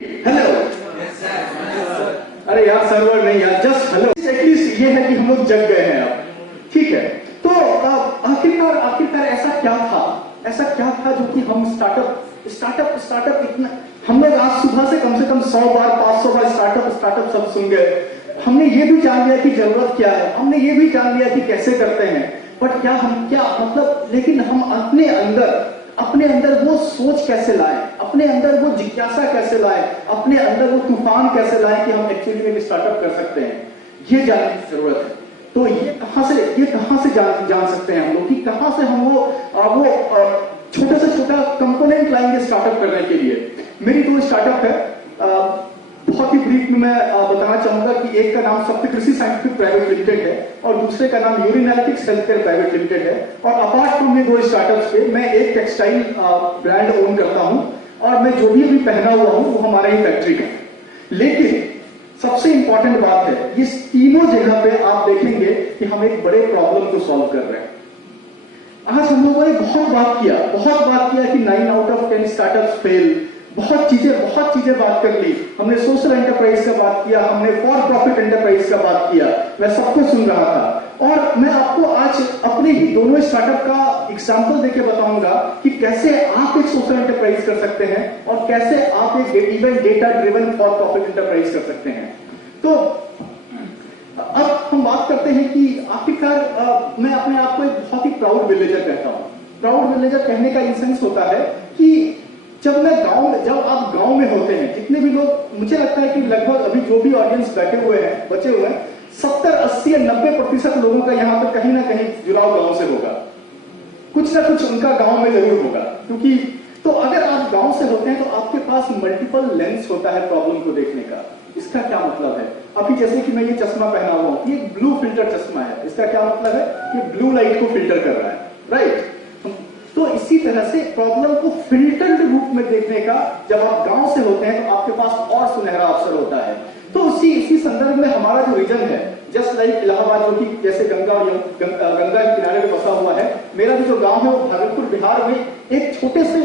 Hello. अरे यार server नहीं यार, जस्ट हेलो। एटलीस्ट ये है कि हम लोग जग गए हैं अब, ठीक है। तो आखिरकार ऐसा क्या था जो कि हम स्टार्टअप इतना, हम लोग आज सुबह से कम 100 बार 500 बार स्टार्टअप सब सुन गए। हमने ये भी जान लिया कि जरूरत क्या है, हमने ये भी जान लिया कि कैसे करते हैं, बट क्या मतलब, लेकिन हम अपने अंदर वो सोच कैसे लाए, अपने अंदर वो जिज्ञासा कैसे लाए, अपने अंदर वो तूफान कैसे लाए कि हम एक्चुअली में स्टार्टअप कर सकते हैं, ये जानने की जरूरत है। तो ये कहां से जान सकते हैं हम लोग कि कहां से हम वो छोटे से छोटा कंपोनेंट लाएंगे स्टार्टअप करने के लिए। मेरी 2 स्टार्टअप है, बहुत ही ब्रीफ में मैं बताना चाहूंगा कि एक का नाम सप्तकृषि साइंटिफिक प्राइवेट लिमिटेड है और दूसरे का नाम यूरिनालिटिक्स हेल्थकेयर प्राइवेट लिमिटेड है। और अपार्ट फ्रॉम ये 2 स्टार्टअप्स पे मैं एक टेक्सटाइल ब्रांड ओन करता हूं और मैं जो भी अभी पहना हुआ हूं वो हमारे ही फैक्ट्री का। लेकिन सबसे इंपॉर्टेंट बात है, ये तीनों जगह पे आप देखेंगे कि हम एक बड़े प्रॉब्लम को सॉल्व कर रहे हैं। आज हम लोगों ने बहुत बात किया कि 9 आउट ऑफ 10 स्टार्टअप्स फेल, बहुत चीजें बात कर ली। हमने सोशल एंटरप्राइज का बात किया, हमने फॉर प्रॉफिट एंटरप्राइज का बात किया, मैं सबको सुन रहा था। और मैं आपको आज अपने ही दोनों स्टार्टअप का एग्जांपल देके बताऊंगा कि कैसे आप एक सोशल एंटरप्राइज कर सकते हैं और कैसे आप एक event data driven for profit enterprise कर सकते हैं। तो अब हम बात करते हैं कि आखिरकार मैं अपने आप को एक बहुत ही प्राउड विलेजर कहता हूं। प्राउड विलेजर कहने का इंसेंस होता है कि जब आप गांव में होते हैं, जितने भी लोग, मुझे लगता है कि लगभग अभी जो भी ऑडियंस बचे हुए हैं 70, 80 या 90% लोगों का यहाँ पर कहीं ना कहीं जुड़ाव गांव से होगा, कुछ ना कुछ उनका गांव में जरूर होगा। क्योंकि तो अगर आप गांव से होते हैं तो आपके पास मल्टीपल लेंस होता है प्रॉब्लम को देखने का। इसका क्या मतलब है, अभी जैसे कि मैं ये चश्मा पहना हुआ हूं, ये ब्लू फिल्टर चश्मा है। इसका क्या मतलब है कि ब्लू लाइट को फिल्टर कर रहा है, राइट। तो इसी तरह से प्रॉब्लम को फिल्टर्ड रूप में देखने का जब आप गांव से होते हैं तो आपके पास और सुनहरा अवसर होता है। तो इसी संदर्भ में हमारा जो रीजन है, जस्ट लाइक इलाहाबाद जो कि जैसे गंगा के किनारे पे बसा हुआ है, मेरा भी जो गांव है वो भागलपुर बिहार में एक छोटा सा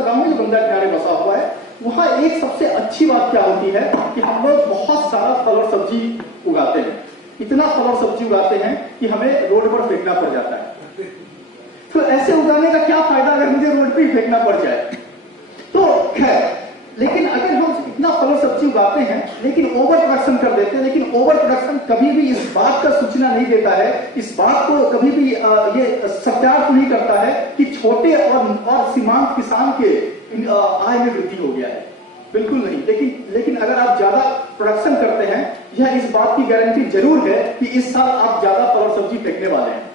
गांव है जो गंगा किनारे बसा हुआ है। वहां एक सबसे अच्छी बात क्या होती है कि हम लोग बहुत सारा फल और सब्जी उगाते हैं। इतना फल और सब्जी उगाते हैं कि हमें रोड पर फेंकना पड़ जाता है। तो ऐसे उगाने का क्या फायदा अगर मुझे रोड पे ही फेंकना पड़ जाए। तो खैर, लेकिन अगर हम इतना फल और सब्जी उगाते हैं लेकिन ओवर प्रोडक्शन कर देते हैं, लेकिन ओवर प्रोडक्शन कभी भी इस बात का सूचना नहीं देता है, इस बात को कभी भी ये सत्यार्थ नहीं करता है कि छोटे और सीमांत किसान के आय में वृद्धि हो गया है। बिल्कुल नहीं। लेकिन अगर आप ज्यादा प्रोडक्शन करते हैं, यह इस बात की गारंटी जरूर है कि इस साल आप ज्यादा फल और सब्जी फेंकने वाले हैं।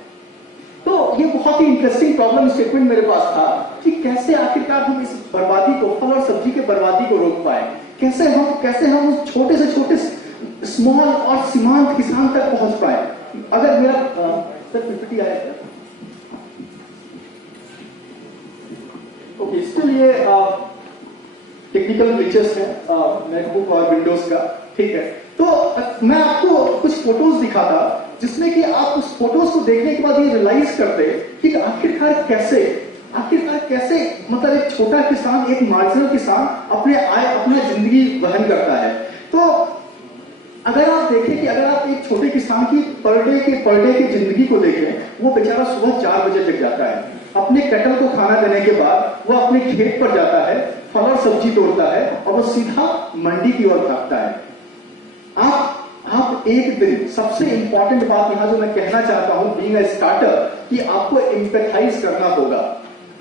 तो ये बहुत ही इंटरेस्टिंग प्रॉब्लम स्टेटमेंट मेरे पास था कि कैसे आखिरकार हम इस बर्बादी को, फल और सब्जी के बर्बादी को रोक पाए, कैसे हम उस छोटे से छोटे स्मॉल और सीमांत किसान तक पहुंच पाए। अगर मेरा सर पीपीटी आया है, ओके, स्टिल ये टेक्निकल ग्लिचेस है मैकबुक और विंडोज का, ठीक है। तो मैं आपको कुछ फोटोज दिखाता जिसमें कि आप उस फोटोज को देखने के बाद ये रियलाइज करते कि आखिरकार कैसे मतलब एक छोटा किसान, एक मार्जिनल किसान अपने जिंदगी वहन करता है। तो अगर आप देखें कि अगर आप एक छोटे किसान की पर डे की जिंदगी को देखें, वो बेचारा सुबह 4 बजे जग जाता है, अपने कैटल को खाना देने के बाद वो अपने खेत पर जाता है, फल और सब्जी तोड़ता है और वो सीधा मंडी की ओर भागता है। आप एक दिन, सबसे इंपॉर्टेंट बात यहां जो मैं कहना चाहता हूं बीइंग अ स्टार्टअप, कि आपको एम्पैथाइज करना होगा।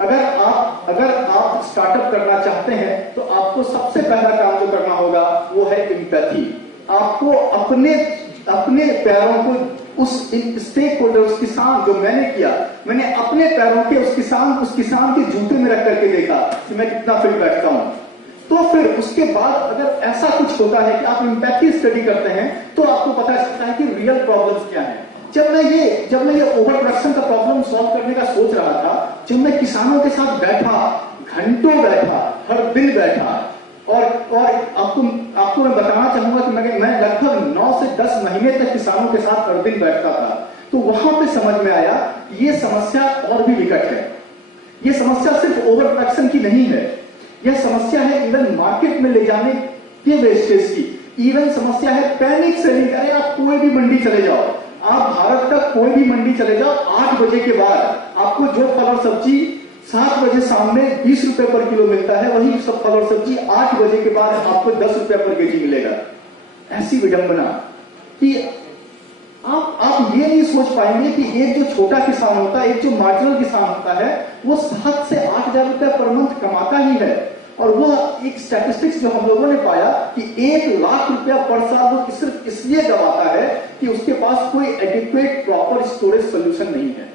अगर आप स्टार्टअप करना चाहते हैं तो आपको सबसे पहला काम जो करना होगा वो है एम्पैथी। आपको अपने पैरों को उस स्टेक होल्डर, उस किसान, जो मैंने अपने पैरों के उस किसान के जूते में रख करके देखा कि मैं कितना फिट बैठता हूं। तो फिर उसके बाद अगर ऐसा कुछ होता है कि आप एम्पैथी स्टडी करते हैं तो आपको पता चलता है कि रियल प्रॉब्लम्स क्या है। जब मैं ये ओवर प्रोडक्शन का प्रॉब्लम सॉल्व करने का सोच रहा था, जब मैं किसानों के साथ बैठा, घंटों बैठा, हर दिन बैठा, और आपको मैं बताना चाहूंगा कि मैं लगभग 9 से 10 महीने तक किसानों के साथ हर दिन बैठता था, तो वहां पे समझ में आया ये समस्या और भी विकट है। ये समस्या सिर्फ ओवर प्रोडक्शन की नहीं है, यह समस्या है इवन मार्केट में ले जाने के वेस्टेज की, इवन समस्या है पैनिक सेलिंग। अरे आप कोई भी मंडी चले जाओ, आप भारत तक कोई भी मंडी चले जाओ, 8 बजे के बाद आपको जो फल और सब्जी 7 बजे शाम में 20 रुपए पर किलो मिलता है, वही सब फल और सब्जी 8 बजे के बाद आपको 10 रुपए पर केजी मिलेगा। ऐसी विडंबना कि आप ये नहीं सोच पाएंगे कि एक जो छोटा किसान होता है, एक जो मार्जिनल किसान होता है, वो 7 से 8 हजार रुपए पर मंथ कमाता ही है। और वो एक स्टैटिस्टिक्स जो हम लोगों ने पाया कि 1 लाख रुपया पर साल वो सिर्फ इसलिए गवाता है कि उसके पास कोई एडिक्वेट प्रॉपर स्टोरेज सोल्यूशन नहीं है।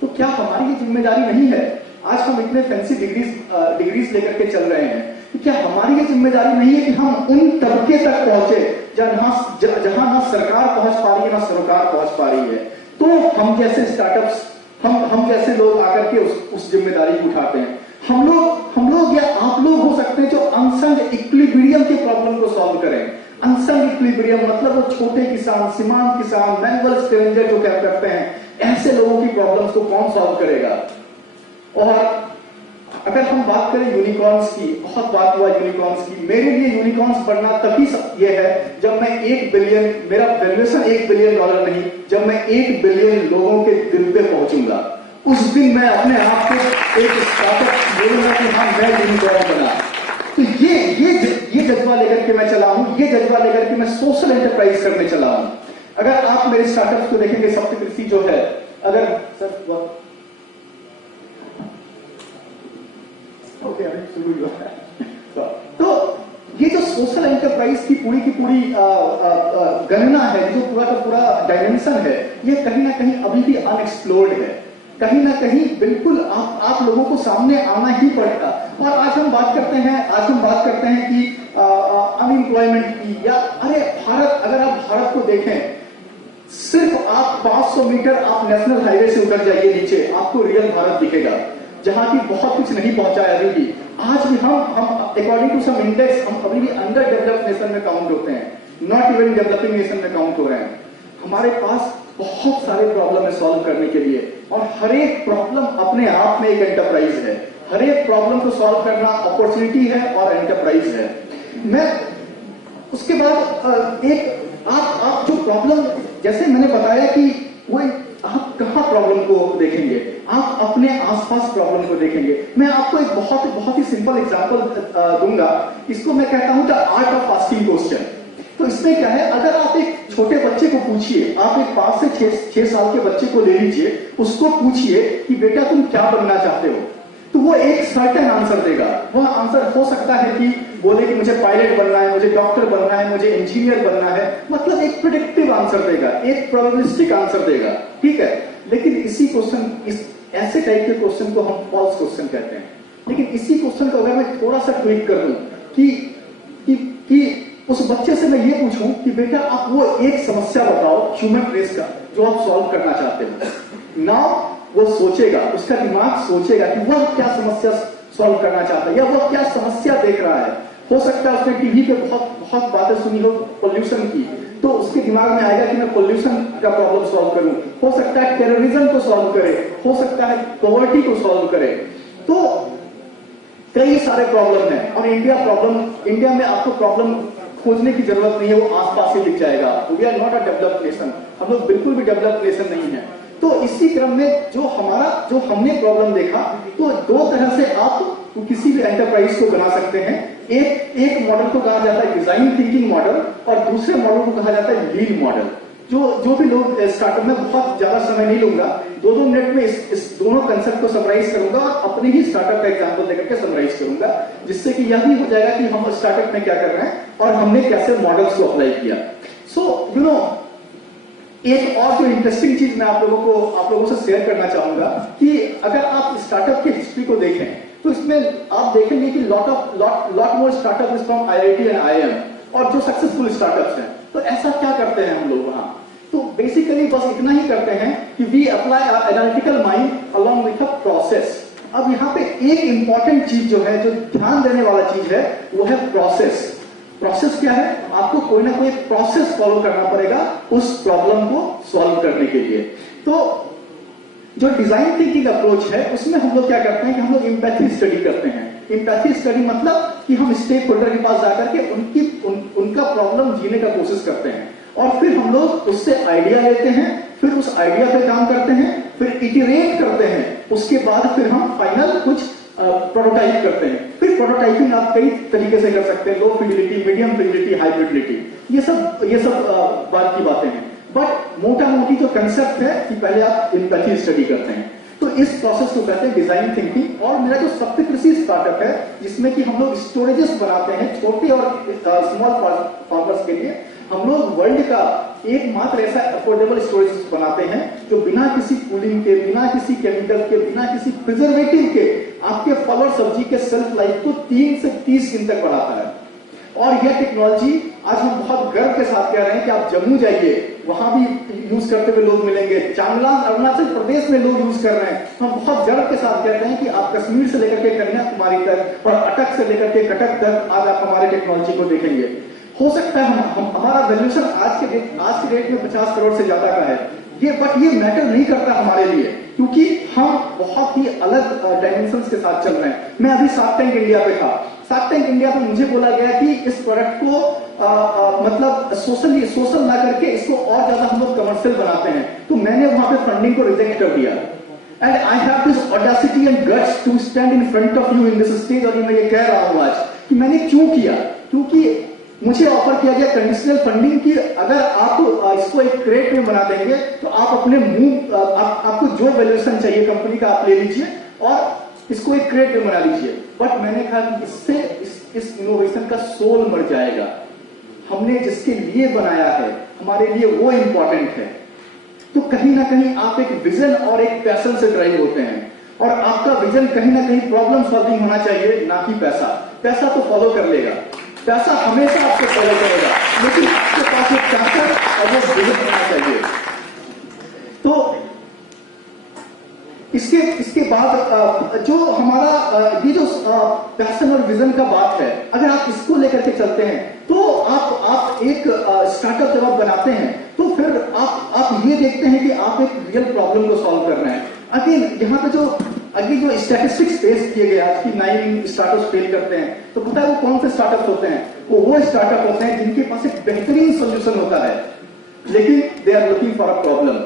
तो क्या हमारी ये जिम्मेदारी नहीं है? आज हम इतने फैंसी डिग्रीज लेकर के चल रहे हैं, तो क्या हमारी ये जिम्मेदारी नहीं है कि हम उन तबके तक पहुंचे जहां ना सरकार पहुंच पा रही है ना सरकार पहुंच पा रही है? तो हम जैसे स्टार्टअप्स, हम जैसे लोग आकर के उस जिम्मेदारी को उठाते हैं। हम लोग या आप लोग हो सकते हैं जो अनसंग इक्विलिब्रियम के प्रॉब्लम को सॉल्व करें। अनसंग इक्विलिब्रियम मतलब वो छोटे किसान, सीमांत किसान, मैनुअल स्ट्रेंजर जो क्या करते हैं, ऐसे लोगों की प्रॉब्लम्स को कौन सॉल्व करेगा? और अगर हम बात करें यूनिकॉर्न्स की, बहुत बात हुआ यूनिकॉर्न्स की। मेरे लिए यूनिकॉर्न्स बनना तभी ये है जब मैं 1 बिलियन, मेरा वैल्यूएशन $1 बिलियन नहीं, जब मैं 1 बिलियन लोगों के दिल पे पहुंचूंगा, उस दिन मैं अपने आप को एक स्टार्टअप बोलूंगा कि हाँ मैं यूनिकॉर्न बना। तो ये जज्बा लेकर के मैं चला हूं, ये जज्बा लेकर के मैं सोशल एंटरप्राइज करने चला हूं। अगर आप मेरे स्टार्टअप्स को देखेंगे, सप्तकृषि जो है, अगर सर तो ये जो सोशल एंटरप्राइज की पूरी गणना है, जो पूरा का पूरा डायमेंशन है, ये कहीं ना कहीं अभी भी अनएक्सप्लोर्ड है। कहीं ना कहीं बिल्कुल आप लोगों को सामने आना ही पड़ेगा। और आज हम बात करते हैं कि अनएम्प्लॉयमेंट की, या अरे भारत, अगर आप भारत को देखें, सिर्फ आप 500 मीटर आप नेशनल हाईवे से उतर जाइए नीचे, आपको रियल भारत दिखेगा, जहां की बहुत कुछ नहीं पहुंचा है अभी भी। आज भी हम अकॉर्डिंग टू सम इंडेक्स हम अभी भी अंडर डेवलप्ड नेशन में काउंट होते हैं, नॉट इवन डेवलपिंग नेशन में काउंट हो रहे हैं। हमारे पास बहुत सारे प्रॉब्लम है सॉल्व करने के लिए, और हर एक प्रॉब्लम अपने आप में एक एंटरप्राइज है। हर एक प्रॉब्लम को सॉल्व करना अपॉर्चुनिटी है और एंटरप्राइज है। मैं उसके बाद एक आप जो प्रॉब्लम, जैसे मैंने बताया कि वो आप कहां प्रॉब्लम को देखेंगे, आप अपने आसपास प्रॉब्लम को देखेंगे। मैं आपको एक बहुत ही सिंपल एग्जांपल दूंगा। इसको मैं कहता हूं the art of asking question. तो इसमें क्या है, अगर आप एक छोटे बच्चे को पूछिए, आप एक 5 से 6 साल के बच्चे को ले लीजिए, उसको पूछिए कि बेटा तुम क्या बनना चाहते हो, तो वो एक सर्टेन आंसर देगा। वह आंसर हो सकता है कि बोले कि मुझे पायलट बनना है, मुझे डॉक्टर बनना है, मुझे इंजीनियर बनना है, मतलब एक प्रेडिक्टिव आंसर देगा, एक प्रोबेबिलिस्टिक आंसर देगा, ठीक है। लेकिन इसी क्वेश्चन, ऐसे टाइप के क्वेश्चन को हम फॉल्स क्वेश्चन कहते हैं। लेकिन इसी क्वेश्चन को अगर मैं थोड़ा सा ट्विक कर दूं कि उस बच्चे से मैं ये पूछूं कि बेटा आप वो एक समस्या बताओ ह्यूमन रेस का जो आप सॉल्व करना चाहते हो, ना वो सोचेगा, उसका दिमाग सोचेगा कि वह क्या समस्या सॉल्व करना चाहता है या वह क्या समस्या देख रहा है। हो सकता है उसने टीवी पे बहुत बातें सुनी हो पोल्यूशन की, तो उसके दिमाग में आएगा कि मैं पोल्यूशन का प्रॉब्लम सॉल्व करूं। हो सकता है टेररिज्म को सॉल्व करे, हो सकता है पॉवर्टी को सॉल्व करे। तो कई सारे प्रॉब्लम है, और इंडिया में आपको प्रॉब्लम खोजने की जरूरत नहीं है, वो आसपास ही दिख जाएगा। We are not a developed nation, हम लोग बिल्कुल भी डेवलप्ड नेशन नहीं है। तो इसी क्रम में जो हमने प्रॉब्लम देखा, तो 2 तरह से आप किसी भी एंटरप्राइज को बना सकते हैं। एक मॉडल को कहा जाता है डिजाइन थिंकिंग मॉडल, और दूसरे मॉडल को कहा जाता है लीन मॉडल। जो भी लोग स्टार्टअप में, बहुत ज्यादा समय नहीं लूंगा, 2-2 मिनट में इस दोनों कंसेप्ट को समराइज करूंगा और अपने ही स्टार्टअप का एग्जांपल देकर के समराइज करूंगा, जिससे कि यह भी हो जाएगा कि हम स्टार्टअप में क्या कर रहे हैं और हमने कैसे मॉडल्स को अप्लाई किया। सो एक और जो इंटरेस्टिंग चीज मैं आप लोगों से शेयर करना चाहूंगा कि अगर आप स्टार्टअप की हिस्ट्री को देखें, तो इसमें आप देखेंगे कि lot more startup is from IIT and IIM, और जो सक्सेसफुल स्टार्टअप्स हैं, तो ऐसा क्या करते हैं हम लोग वहां? तो बेसिकली बस इतना ही करते हैं कि we apply analytical mind along with a process. अब यहाँ पे एक इंपॉर्टेंट चीज जो है, जो ध्यान देने वाला चीज है, वो है प्रोसेस। प्रोसेस क्या है? आपको कोई ना कोई प्रोसेस फॉलो करना पड़ेगा उस प्रॉब्लम को सॉल्व करने के लिए। तो जो डिजाइन थिंकिंग अप्रोच है, उसमें हम लोग क्या करते हैं कि हम लोग एम्पैथी स्टडी करते हैं। एम्पैथी स्टडी मतलब कि हम स्टेक होल्डर के पास जाकर के उनका प्रॉब्लम जीने का कोशिश करते हैं और फिर हम लोग उससे आइडिया लेते हैं, फिर उस आइडिया पे काम करते हैं, फिर इटरेट करते हैं, उसके बाद फिर हम फाइनल कुछ प्रोटोटाइप करते हैं। फिर प्रोटोटाइपिंग आप कई तरीके से कर सकते हैं, low fidelity, medium fidelity, high fidelity, ये सब बात की बातें हैं। बट मोटा मोटी जो कंसेप्ट है कि पहले आप एम्पैथी स्टडी करते हैं, तो इस प्रोसेस को कहते हैं डिजाइन थिंकिंग। और मेरा जो सप्तकृषि स्टार्टअप है जिसमें कि हम लोग स्टोरेजेस बनाते हैं छोटे और स्मॉल फार्मर्स के लिए, हम लोग वर्ल्ड का एकमात्र ऐसा अफोर्डेबल स्टोरेज बनाते हैं जो बिना किसी कूलिंग के, बिना किसी केमिकल के, बिना किसी प्रिजर्वेटिव के आपके फल और सब्जी के सेल्फ लाइफ को 3 से 30 दिन तक बढ़ाता है। और यह टेक्नोलॉजी आज हम बहुत गर्व के साथ कह रहे हैं कि आप जम्मू जाइए, वहां भी यूज करते हुए लोग मिलेंगे, चांगलांग अरुणाचल प्रदेश में लोग यूज कर रहे हैं। हम बहुत गर्व के साथ कहते हैं कि आप कश्मीर से लेकर के कन्याकुमारी तक और अटक से लेकर के कटक तक आज आप हमारे टेक्नोलॉजी को देखेंगे। हो सकता है हमारा वैल्यूएशन आज के डेट में 50 करोड़ से ज्यादा का है, बट ये मैटर नहीं करता हमारे लिए, क्योंकि हम बहुत ही अलग डायमेंशंस के साथ चल रहे हैं। मैं अभी शार्क टैंक इंडिया पे था। शार्क टैंक इंडिया पे मुझे बोला गया कि इस प्रोडक्ट को मतलब सोशल ना करके इसको और ज्यादा हम लोग कमर्शियल बनाते हैं, तो मैंने वहां पे फंडिंग को रिजेक्ट कर दिया। And I have this audacity and guts to stand in front of you in this stage, और मैं ये कह रहा हूं आज कि मैंने क्यों किया, क्योंकि मुझे ऑफर किया गया कंडीशनल फंडिंग की अगर आप इसको एक क्रेट में बना देंगे तो आप अपने मुंह आपको जो वैल्यूएशन चाहिए कंपनी का आप ले लीजिए और इसको एक क्रेट में बना लीजिए। बट मैंने कहा कि इससे इस इनोवेशन का सोल मर जाएगा। हमने जिसके लिए बनाया है हमारे लिए वो इंपॉर्टेंट है। तो कहीं ना कहीं आप एक विजन और एक पैशन से ड्राइव होते हैं, और आपका विजन कहीं ना कहीं प्रॉब्लम सॉल्विंग होना चाहिए, ना कि पैसा। पैसा तो फॉलो कर लेगा, पैसा हमेशा आपको फॉलो करेगा, लेकिन आपके पास एक पैशन और वो विजन होना चाहिए। तो इसके बाद जो हमारा ये जो पैशन और विजन का बात है, अगर आप इसको लेकर के चलते हैं तो आप एक स्टार्टअप जब आप बनाते हैं तो फिर आप ये देखते हैं कि आप एक रियल प्रॉब्लम को सॉल्व कर रहे हैं। अगेन यहाँ पे जो स्टैटिस्टिक्स पेश किए गए आज की 9 स्टार्टअप्स फेल करते हैं, तो पता है वो कौन से स्टार्टअप्स होते हैं? वो स्टार्टअप होते हैं जिनके पास एक बेहतरीन सोल्यूशन होता है, लेकिन they are looking for a problem.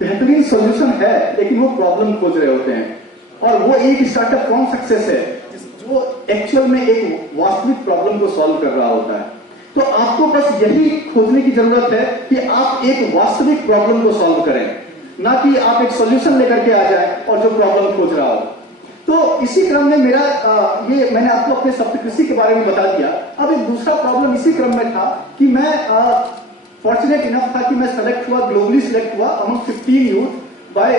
बेहतरीन सोल्यूशन है लेकिन वो प्रॉब्लम खोज रहे होते हैं। और वो एक स्टार्टअप कौन सक्सेस है जो एक्चुअल में एक वास्तविक प्रॉब्लम को सॉल्व कर रहा होता है। तो आपको बस यही खोजने की जरूरत है कि आप एक वास्तविक प्रॉब्लम को सॉल्व करें, ना कि आप एक सॉल्यूशन लेकर के आ जाए और जो प्रॉब्लम खोज रहा हो। तो इसी क्रम में मेरा ये मैंने आपको अपने सप्तकृषि के बारे में बता दिया। अब एक दूसरा प्रॉब्लम इसी क्रम में था कि मैं फॉर्चुनेट इनफ था कि मैं सेलेक्ट हुआ, ग्लोबली सिलेक्ट हुआ अमंग 15 यूथ बाय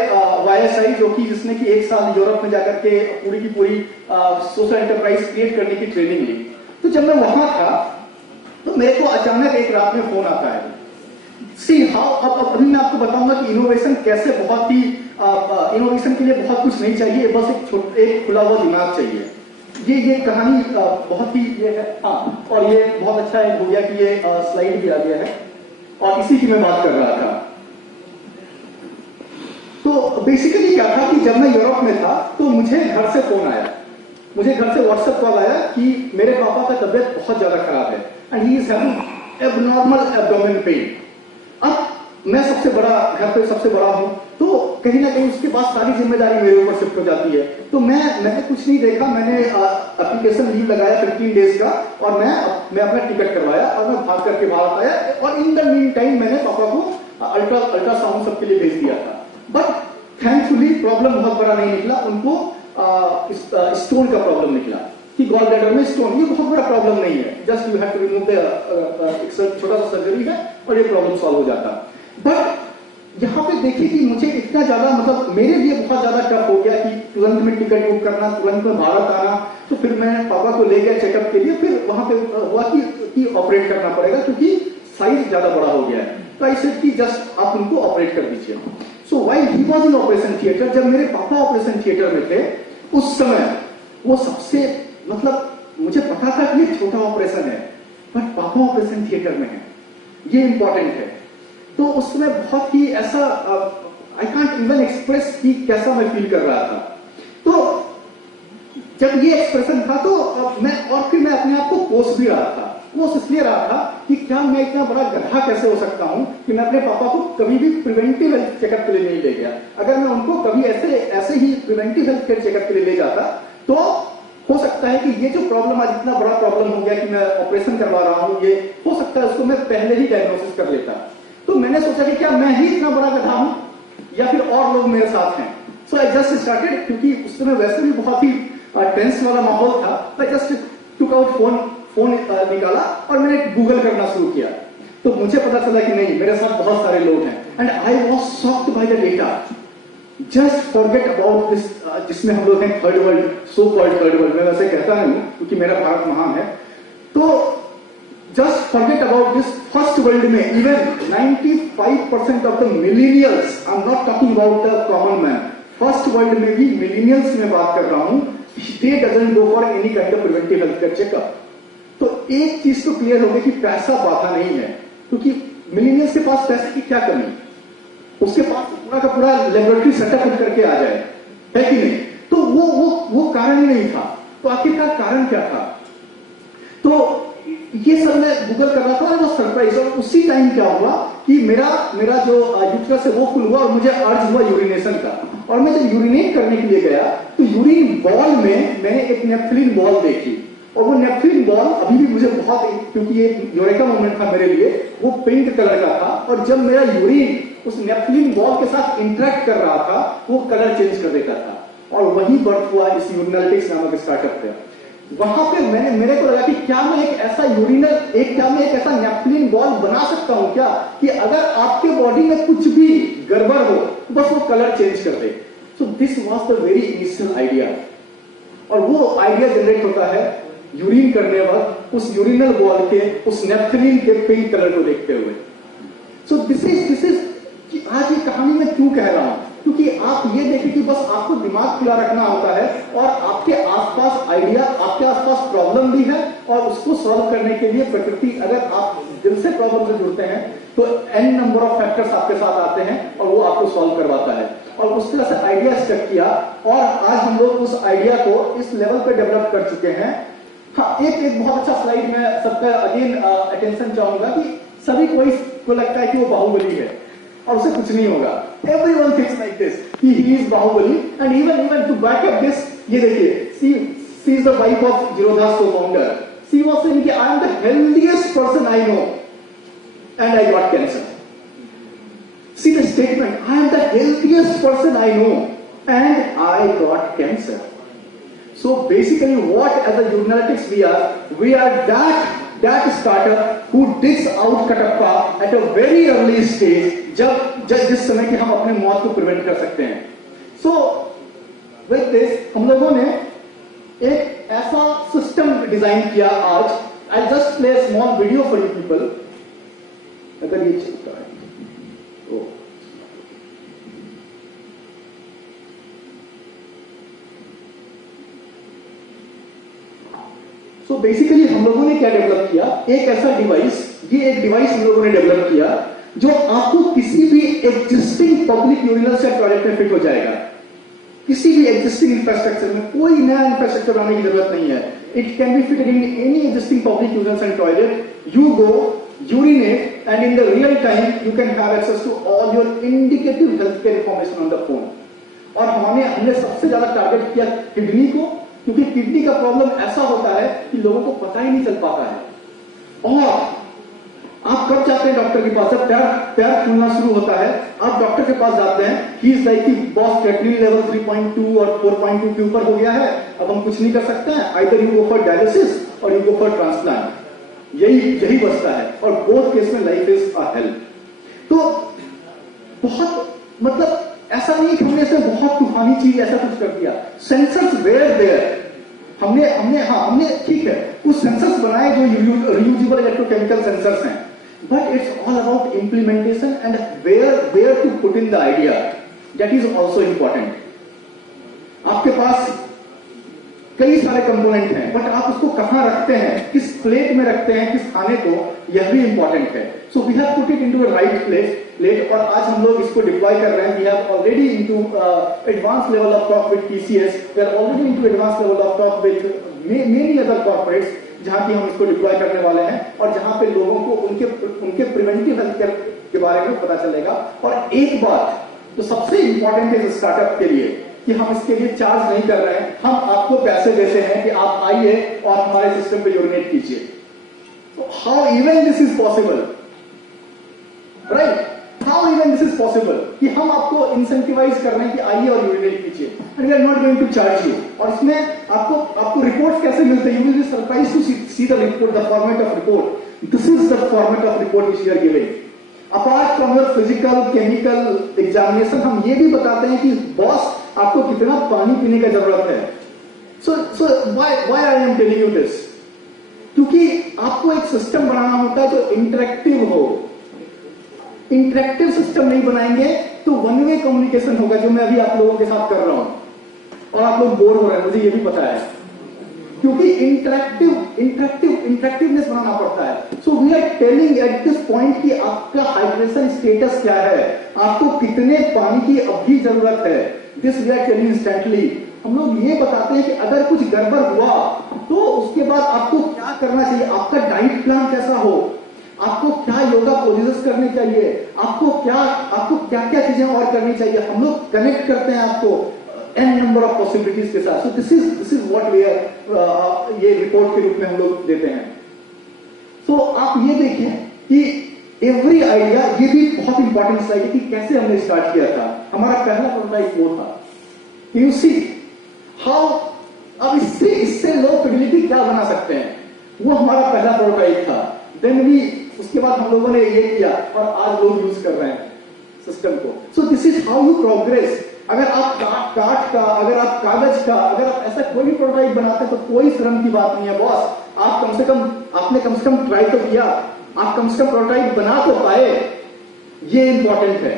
YSI, जो कि जिसने कि 1 साल यूरोप में जाकर के पूरी की पूरी सोशल एंटरप्राइज क्रिएट करने की ट्रेनिंग ली। तो जब मैं वहां था तो मेरे को अचानक एक रात में फोन आता है। सी हाउ, अब अभी मैं आपको बताऊंगा कि इनोवेशन कैसे, बहुत ही इनोवेशन के लिए बहुत कुछ नहीं चाहिए, बस एक खुला हुआ दिमाग चाहिए। ये कहानी बहुत ही ये है। हाँ, और ये बहुत अच्छा है हो गया कि ये स्लाइड भी आ गया है और इसी की मैं बात कर रहा था। तो बेसिकली क्या था कि जब मैं यूरोप में था तो मुझे घर से फोन आया, मुझे घर से व्हाट्सएप कॉल आया कि मेरे पापा का तबियत बहुत ज्यादा खराब है and he is having abnormal abdomen pain. अब मैं सबसे बड़ा, घर पे सबसे बड़ा हूं, तो कहीं ना कहीं उसके बाद सारी जिम्मेदारी मेरे ऊपर शिफ्ट हो जाती है। तो मैंने कुछ नहीं देखा, मैंने एप्लीकेशन लीव लगाया 15 डेज का और मैं अपना टिकट करवाया और मैं भाग करके भारत आया। और इन द मीन टाइम मैंने पापा को अल्ट्रासाउंड सबके लिए भेज दिया था। बट थैंकफुली प्रॉब्लम बहुत बड़ा नहीं निकला, उनको स्टोन का प्रॉब्लम निकला कि गॉल ब्लैडर में स्टोन। ये बहुत बड़ा प्रॉब्लम नहीं है, just you have to remove the छोटा सा सर्जरी है और ये प्रॉब्लम सॉल्व हो जाता। बट यहाँ पे देखिए कि मुझे इतना ज्यादा, मतलब मेरे लिए बहुत ज्यादा टफ हो गया कि तुरंत में टिकट बुक करना, तुरंत में भारत आना। तो फिर मैं पापा को ले गया चेकअप के लिए। फिर वहां पे हुआ कि ऑपरेट करना पड़ेगा क्योंकि साइज ज्यादा बड़ा हो गया है। तो आई सेड कि जस्ट आप उनको ऑपरेट कर दीजिए। सो while he was in operation theatre, जब मेरे पापा ऑपरेशन थिएटर में थे उस समय वो सबसे, मतलब मुझे पता था कि ये छोटा ऑपरेशन है बट पापा ऑपरेशन थिएटर में है, ये इंपॉर्टेंट है। तो उस समय बहुत ही ऐसा आई कांट इवन एक्सप्रेस कि कैसा मैं फील कर रहा था। तो जब ये एक्सप्रेशन था तो फिर मैं अपने आप को कोस भी रहा था। कोस इसलिए रहा था कि क्या मैं इतना बड़ा गधा कैसे हो सकता हूं कि मैं अपने पापा को कभी भी प्रिवेंटिव हेल्थ चेकअप के लिए नहीं ले गया। अगर मैं उनको कभी ऐसे ही प्रिवेंटिव हेल्थ केयर चेकअप के लिए ले जाता तो हो सकता है कि ये जो प्रॉब्लम आज इतना बड़ा प्रॉब्लम हो गया कि मैं ऑपरेशन करवा रहा हूं, ये हो सकता है उसको मैं पहले ही डायग्नोसिस कर लेता। तो मैंने सोचा कि क्या मैं ही इतना बड़ा गधा हूं या फिर और लोग मेरे साथ हैं। सो आई जस्ट स्टार्टेड, क्योंकि उस समय वैसे भी बहुत ही टेंस वाला माहौल था। I just took out phone निकाला और मैंने गूगल करना शुरू किया। तो मुझे पता चला कि नहीं, मेरे साथ बहुत सारे लोग हैं। And I was shocked by the data. Just forget about this, जिसमें हम लोग हैं third world, so called third world. मैं वैसे कहता नहीं हूं क्योंकि मेरा भारत महान है। तो just forget about this, first world में even 95% of the millennials, I am not talking about the common man, first world में भी मिलीनियल्स में बात कर रहा हूं, they doesn't go for any kind of preventive health care checkup. तो एक चीज तो क्लियर हो गई कि पैसा बाधा नहीं है, क्योंकि मिलीनियल्स के पास पैसे की क्या कमी, उसके पास पूरा का पूरा लेबोरेटरी सेटअप करके आ जाए, है कि नहीं। तो वो कारण ही नहीं था। तो आखिरकार कारण क्या था? तो ये सब मैं गूगल कर रहा था और वो सरप्राइज। और उसी टाइम क्या हुआ कि मेरा जो यूट्रस है वो फुल हुआ और मुझे अर्ज हुआ यूरिनेशन का। और मैं जब यूरिनेट करने के लिए गया तो यूरिन बॉल में मैंने एक नेफ्थलीन बॉल देखी। और वो नेफ्थलीन बॉल अभी भी मुझे बहुत, क्योंकि ये यूरेका मोमेंट था मेरे लिए, वो पिंक कलर का था। और जब मेरा यूरिन उस नेफ्थलीन बॉल के साथ इंटरेक्ट कर रहा था वो कलर चेंज कर देता था। और वही बर्थ हुआ इस यूरिनालिटिक्स नामक स्टार्टअप पे। वहां पे मेरे को लगा कि क्या मैं एक ऐसा एक ऐसा नेफ्थलीन बॉल बना सकता हूं क्या, कि अगर आपके बॉडी में कुछ भी गड़बड़ हो तो बस वो कलर चेंज कर दे। So this was the very initial idea. और वो आइडिया जनरेट होता है यूरिन करने वक्त उस यूरिनल बॉल के, उस नेफ्थलीन के पिंक कलर को देखते हुए। सो दिस इज कि आज ये कहानी मैं क्यों कह रहा हूं, क्योंकि आप ये देखें कि बस आपको दिमाग खुला रखना होता है और आपके आसपास आइडिया, आपके आसपास प्रॉब्लम भी है और उसको सॉल्व करने के लिए प्रकृति, अगर आप दिल से प्रॉब्लम से जुड़ते हैं तो n नंबर ऑफ फैक्टर्स आपके साथ आते हैं और वो आपको सॉल्व करवाता है। और उस तरह से आइडिया स्टेप किया और आज हम लोग उस आइडिया को इस लेवल पे डेवलप कर चुके हैं। हाँ, एक बहुत अच्छा स्लाइड मैं सबका अगेन अटेंशन चाहूंगा कि सभी को लगता है कि वो बाहुबली है और उसे कुछ नहीं होगा। Everyone thinks like this, he is Bahubali, and even to back up this, ये देखिए, she is the wife of Zerodha's co-founder. She was saying कि I am the healthiest person I know, and I got cancer. See the statement, I am the healthiest person I know, and I got cancer. So basically, what as a Urinalytics we are that startup who digs out Katappa at a very early stage, जब जिस समय कि हम अपने मौत को prevent कर सकते हैं। सो विद दिस हम लोगों ने एक ऐसा सिस्टम डिजाइन किया आज। I just play small video for you people, अगर ये चलता है तो। सो बेसिकली हम लोगों ने क्या डेवलप किया, एक ऐसा डिवाइस, ये एक डिवाइस हम लोगों ने डेवलप किया जो आपको किसी भी एग्जिस्टिंग पब्लिक यूरिनल से टॉयलेट में फिट हो जाएगा। किसी भी एग्जिस्टिंग इंफ्रास्ट्रक्चर में, कोई नया इंफ्रास्ट्रक्चर बनाने की जरूरत नहीं है। It can be fitted in any existing public urinal and toilet. You go, urinate, and in the real time you can have access to all your indicative health care information on the phone. और हमने सबसे ज्यादा target किया kidney को, क्योंकि kidney का problem ऐसा होता है कि लोगों को पता ही नहीं चल पाता है। और आप कब जाते हैं डॉक्टर के पास, जब पैर फूलना शुरू होता है, आप डॉक्टर के पास जाते हैं, ही इज लाइक कि बॉस क्रेटिनिन लेवल 3.2 और 4.2 के ऊपर हो गया है, अब हम कुछ नहीं कर सकते हैं, either you go for dialysis और यू गो फॉर ट्रांसप्लांट। यही बचता है और बोथ केस में लाइफ इज अ हेल्प। तो बहुत, मतलब ऐसा नहीं कि हमने इसमें बहुत तूफानी चीज ऐसा कुछ कर दिया। सेंसर्स वेयर देयर, हमने ठीक है कुछ सेंसर्स बनाए जो रियूजेबल इलेक्ट्रोकेमिकल सेंसर्स हैं, but it's all about implementation and where to put in the idea, that is also important. आपके पास कई सारे कंपोनेंट हैं, बट आप उसको कहां रखते हैं, किस प्लेट में रखते हैं, किस खाने को, यह भी इंपॉर्टेंट है। So we have put it into a right plate, और आज हम लोग इसको डिप्लॉय कर रहे हैं। We have already into advance level of talk with TCS, we are already into advance level of talk with many other corporates, जहां की हम इसको डिप्लॉय करने वाले हैं, और जहां पे लोगों को उनके प्रिवेंटिव हेल्थ केयर के बारे में पता चलेगा। और एक बात जो सबसे इंपॉर्टेंट है स्टार्टअप के लिए, कि हम इसके लिए चार्ज नहीं कर रहे हैं, हम आपको पैसे देते हैं कि आप आइए और हमारे सिस्टम पे यूरिनेट कीजिए। How even this is possible, right? How even this is possible कि हम आपको इंसेंटिवाइज कर रहे हैं कि आइए और यूरिनेट कीजिए, and we are not going to charge you. और इसमें आपको रिपोर्ट्स कैसे मिलते हैं? You will be surprise to see the report, the format of report. This is the format of report which we are giving. Apart from your physical chemical examination, हम ये भी बताते हैं कि बॉस आपको कितना पानी पीने का जरूरत है। So why I am telling you this? क्योंकि आपको एक सिस्टम बनाना होता है जो इंटरेक्टिव हो। इंटरेक्टिव सिस्टम नहीं बनाएंगे तो वन वे कम्युनिकेशन होगा, जो मैं अभी आप लोगों के साथ कर रहा हूं, और आप लोग बोर हो रहे हैं, मुझे ये भी पता है, क्योंकि इंटरेक्टिवनेस बनाना पड़ता है। So we are telling at this point कि आपका हाइड्रेशन स्टेटस क्या है, आपको कितने पानी की अभी जरूरत है, this we are telling instantly. हम लोग ये बताते हैं कि अगर कुछ गड़बड़ हुआ तो उसके बाद आपको क्या करना चाहिए, आपका डाइट प्लान कैसा हो, आपको क्या योगा पोजेस करने चाहिए, आपको क्या क्या चीजें और करनी चाहिए। हम लोग कनेक्ट करते हैं आपको n नंबर ऑफ पॉसिबिलिटीज के साथ। So this is what we are, ये रिपोर्ट के रूप में हम लोग देते हैं। सो आप ये देखिए कि एवरी आइडिया, ये भी बहुत इंपॉर्टेंट स्लाइड है कि कैसे हमने स्टार्ट किया था। हमारा पहला प्रोटोटाइप वो था, यू सी हाउ, अब इससे लो फिडिलिटी क्या बना सकते हैं, वो हमारा पहला प्रोटोटाइप था। देन वी, उसके बाद हम लोगों ने ये किया और आज लोग यूज कर रहे हैं सिस्टम को। सो this is how you progress. अगर आप काट का, अगर आप कागज का, अगर आप ऐसा कोई भी प्रोटोटाइप बनाते हैं तो कोई शर्म की बात नहीं है बॉस। आप कम से कम ट्राई तो किया, आप कम से कम प्रोटोटाइप बना तो पाए, ये इंपॉर्टेंट है।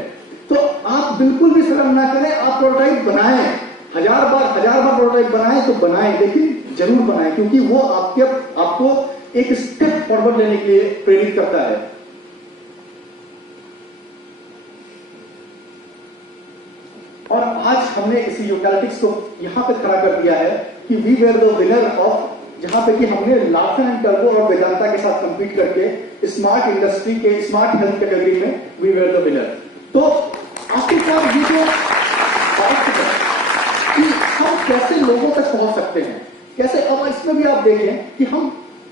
तो आप बिल्कुल भी शर्म ना करें, आप प्रोटोटाइप बनाएं, हजार बार प्रोटोटाइप बनाएं तो बनाएं, लेकिन जरूर बनाएं, क्योंकि वो आपको एक स्टेप फॉरवर्ड लेने के लिए प्रेरित करता है। और आज हमने इस यूटिलिटीज को यहां पे खड़ा कर दिया है कि we were the winner of, जहां पे कि हमने लार्सन एंड टर्बो और वेदांता के साथ कंपीट करके स्मार्ट इंडस्ट्री के स्मार्ट हेल्थ कैटेगरी में वी वेर द विनर। तो आखिरकार ये जो बात है कि हम कैसे लोगों तक पहुंच सकते हैं, कैसे, अब इसमें भी आप देखें कि हम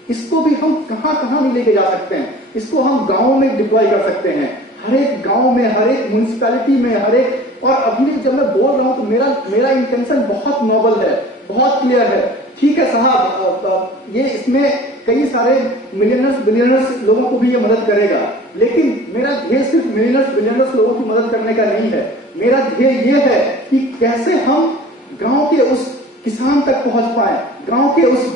इसको भी हम कहां भी लेके जा सकते हैं। इसको हम गांव में डिप्लॉय कर सकते हैं, हर एक गांव में, हर एक म्युनिसिपैलिटी में, हर एक, और अभी जब मैं बोल रहा हूं तो मेरा इंटेंशन बहुत नोबल है, बहुत क्लियर है। ठीक है साहब, ये इसमें कई सारे मिलियनर्स बिलियनर्स लोगों को भी ये मदद करेगा, लेकिन मेरा ध्येय सिर्फ मिलियनर्स बिलियनर्स लोगों की मदद करने का नहीं है। मेरा ध्येय ये है कि कैसे हम गांव के उस किसान तक पहुंच पाए, गांव के उस